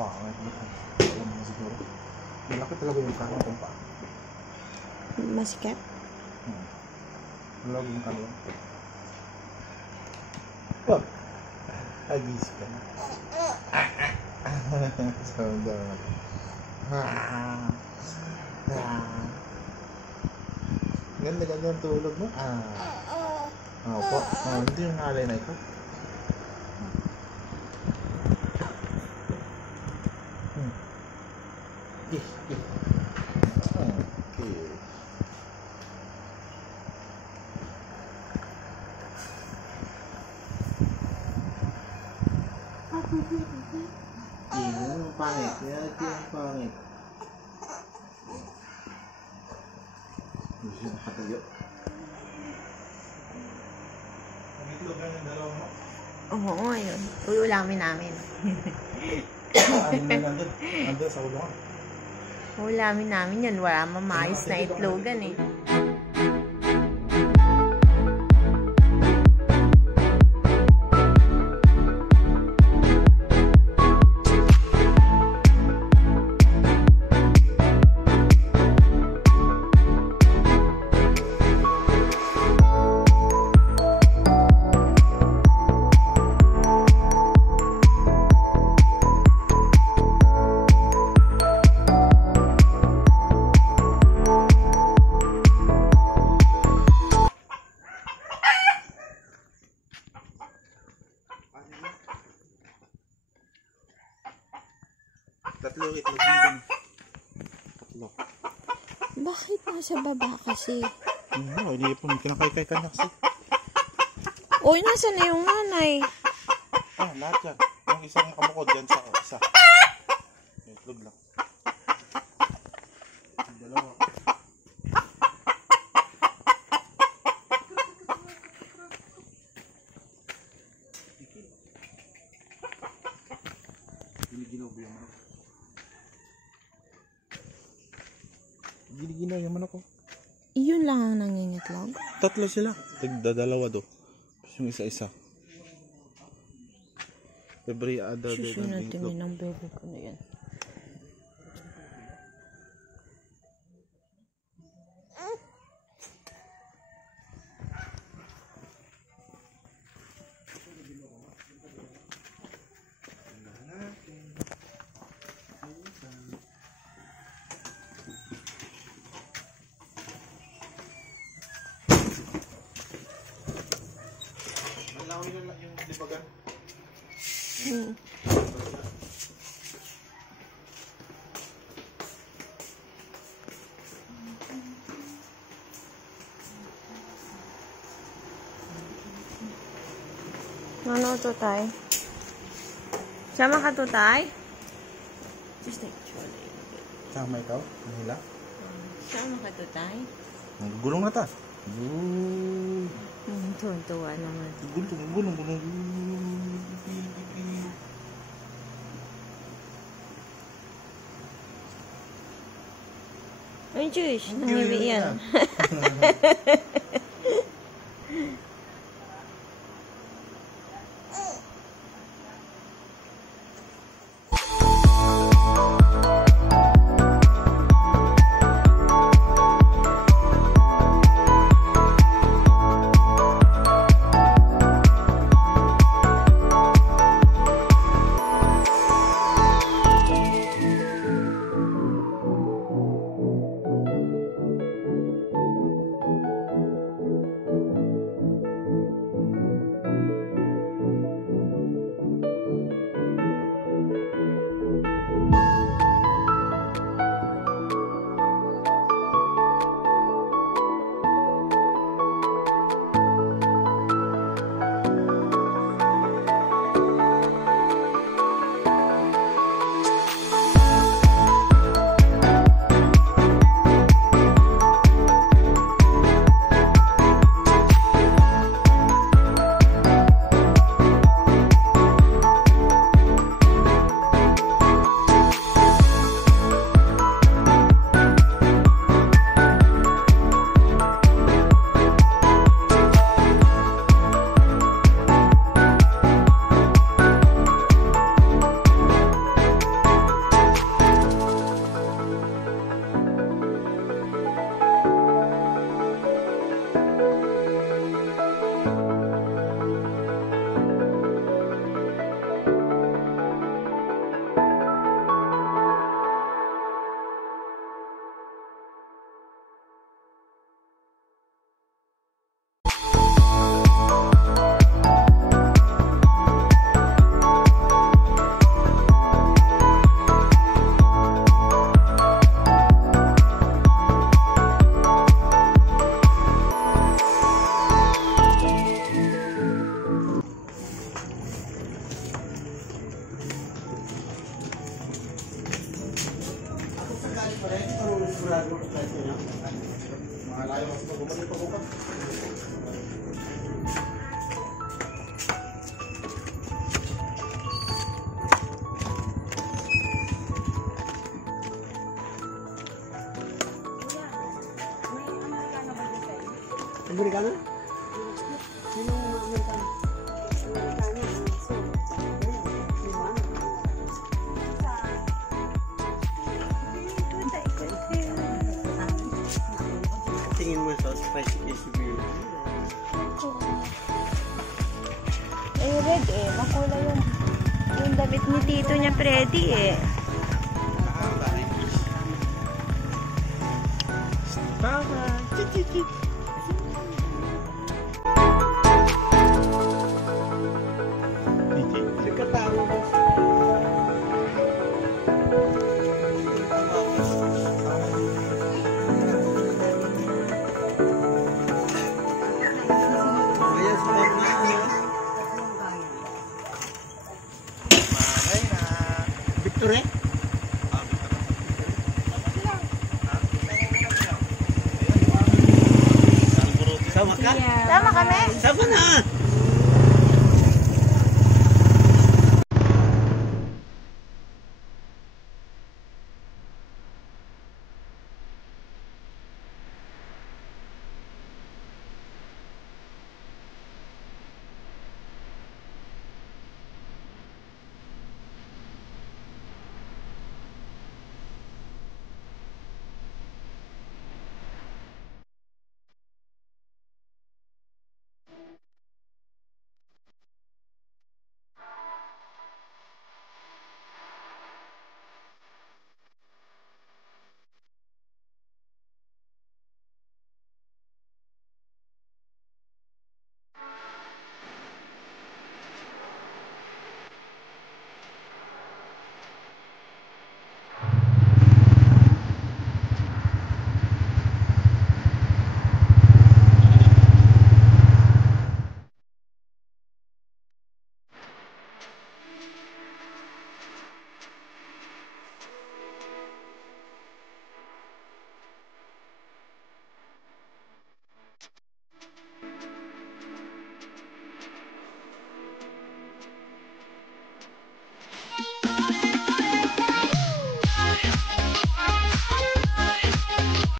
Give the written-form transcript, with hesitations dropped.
pangit mo. Alam mo siguro. Malaki talaga yung kanin kung paano. Masikat? Malaki yung kanin. Wag! Agis ka na. Saan daw na. Ganda-ganda ang tulog mo. Opo. Hindi yung alay na ito. Okay. Yan, pangit. Yan, pangit. Hindi siya nakatayo. Nag-itlog lang yung dalawa mo? Oo, ayun. Uy, ulamin namin. Ano na nandun? Nandun sa ulungan. Ulamin namin yan. Wala mamayos na itlogan eh. Tatlo itlog din. Tatlo. Bakit nasa baba kasi? Hindi po. Kinakaykay ka na kasi. Uy, nasa na yung nanay? Lahat yan. Yung isang kamukod dyan sa isa. Itlog lang. Dalawa. Giniginaw ba yung manok? Giniginaw yung manok ko. Iyon lang ang nangingitlog? Tatlo sila. Dalawa do. Yung isa-isa. Every other day. Susunod din ng bebe ko na yan. Malawin na lang yung libagan. Ano to, tay? Sama ka to, tay? Just actually. Sama ikaw? Manila? Sama ka to, tay? Gulong na ta. Tuwan-tuwa naman. Gulong. Ay, Diyos. Nangiwi yan. Eh, red eh. Makulay yung damit ni Tito niya, Freddy eh. Mama! Chichichi! Nagkatawa ko. Kaya si Mama. Malay na! Victor eh? Sama ka? Sama kami. Sama na!